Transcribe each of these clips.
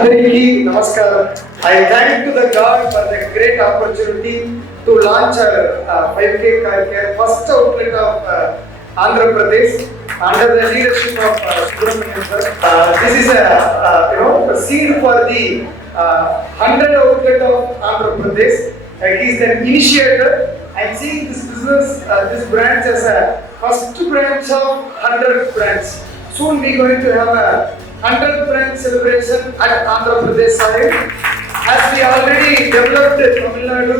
Andariki Namaskaram. I thank to the God for the great opportunity to launch our 5K car care first outlet of Andhra Pradesh under the leadership of Subramanian sir. This is a seed for the 100 outlet of Andhra Pradesh. He is the initiator. I am seeing this business, this branch as a first branch of 100 branch. Soon we are going to have a 100th branch celebration at Andhra Pradesh side. As we already developed Tamil Nadu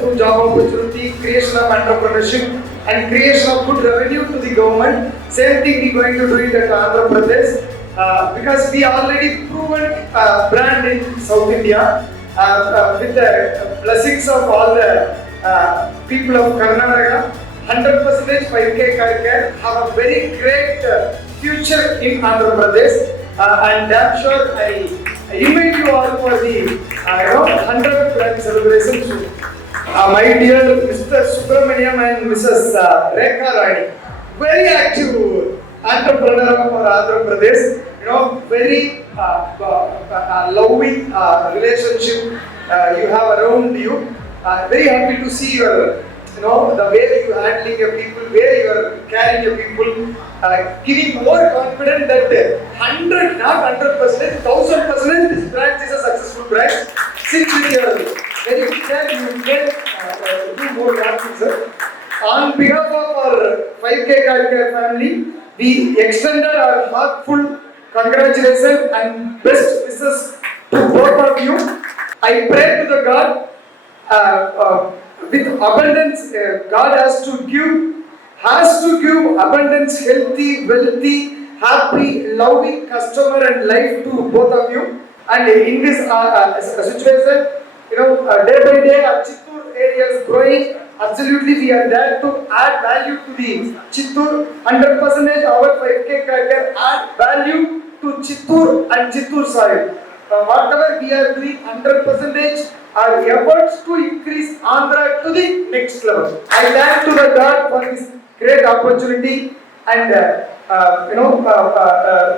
through job opportunity, creation of entrepreneurship and creation of good revenue to the government. Same thing we are going to do it at Andhra Pradesh because we already proven brand in South India with the blessings of all the people of Karnataka. 100% 5K car care have a very great future in Andhra Pradesh. And I'm sure I invite you all for the 100th branch celebration soon. My dear Mr. Subramaniam and Mrs. Rekha Rani, very active entrepreneur for Andhra Pradesh. Very loving relationship you have around you. Very happy to see your, the way you are handling your people, where you are carrying your people, giving more confidence that 100, not 100%, 1000% this branch is a successful branch. Since with your very good time, you can do more branches, sir. On behalf of our 5K car care family, we extended our heartful congratulations and best wishes to both of you. I pray to the God with abundance. God has to give abundance, healthy, wealthy, happy, loving customer and life to both of you. And in this situation, day by day our Chittoor area is growing. Absolutely, we are there to add value to the Chittoor. 100% our 5K car care add value to Chittoor and Chittoor side. Whatever we are doing, 100% our efforts to increase Andhra to the next level. I thank to the God for this great opportunity, and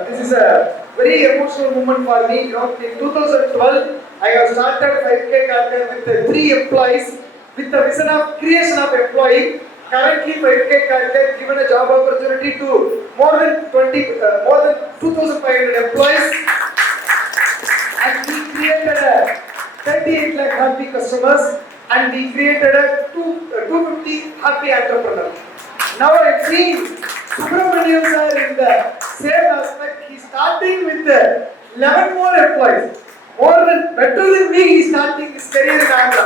this is a very emotional moment for me. In 2012, I have started 5K car care with 3 employees with the vision of creation of employee. Currently, 5K car care given a job opportunity to more than 2,500 employees, and we created a 38 lakh happy customers, and we created a 250 happy entrepreneurs. Now I am seeing Subramaniam sir in the same aspect. He is starting with 11 more employees. Better than me, he is starting his career in Andhra.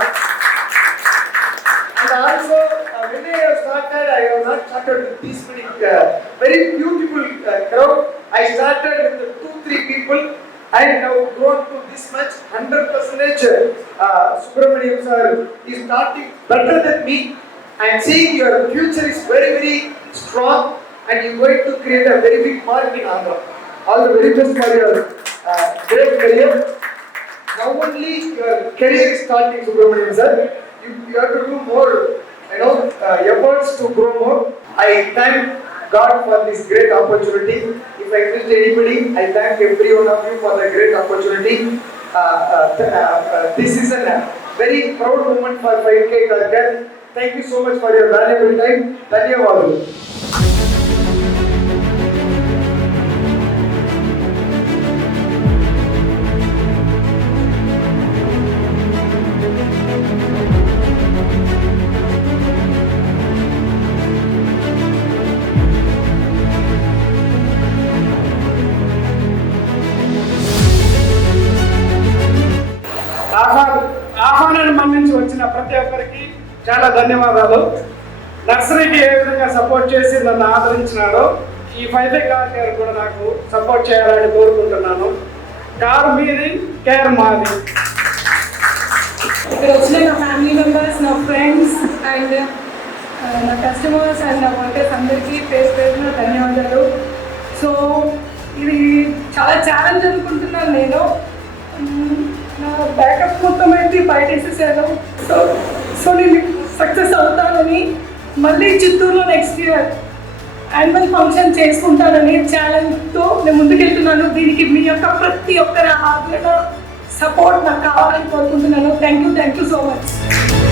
And also, when I have started, I have not started with this many very beautiful crowd. I started with 2-3 people. I have now grown to this much. 100% Subramaniam sir is starting better than me. I am seeing your future is very, very strong, and you are going to create a very big mark in Andhra. All the very best for your great career. Now only your career is starting, Subramaniam sir. You have to do more, efforts to grow more. I thank God for this great opportunity. If I missed anybody, I thank every one of you for the great opportunity. This is a very proud moment for 5K car care. Thank you so much for your valuable time. Dhanyavadalu. ఆహ్వానాన్ని మన్నించి వచ్చిన ప్రతి ఒక్కరికి చాలా ధన్యవాదాలు. నర్సరీకి ఏ విధంగా support చేసి నన్ను ఆదరించినారో ఈ 5K కార్ కేర్ కూడా నాకు సపోర్ట్ చేయాలని కోరుకుంటున్నాను. కారు మీది, కేర్ మాది. ఇక్కడ వచ్చిన నా ఫ్యామిలీ మెంబర్స్, నా ఫ్రెండ్స్ అండ్ నా కస్టమర్స్ అండ్ నా వర్కర్స్ అందరికీ పేరున ధన్యవాదాలు. సో ఇది చాలా ఛాలెంజ్ అనుకుంటున్నాను నేను. నా బ్యాకప్ మొత్తం అయితే బయట వేసేసాను. సో నేను సక్సెస్ అవుతానని, మళ్ళీ చిత్తూరులో నెక్స్ట్ ఇయర్ యాన్యువల్ ఫంక్షన్ చేసుకుంటానని ఛాలెంజ్తో నేను ముందుకెళ్తున్నాను. దీనికి మీ యొక్క ప్రతి ఒక్కరి ఆదరణ సపోర్ట్ నాకు కావాలని కోరుకుంటున్నాను. Thank you so much.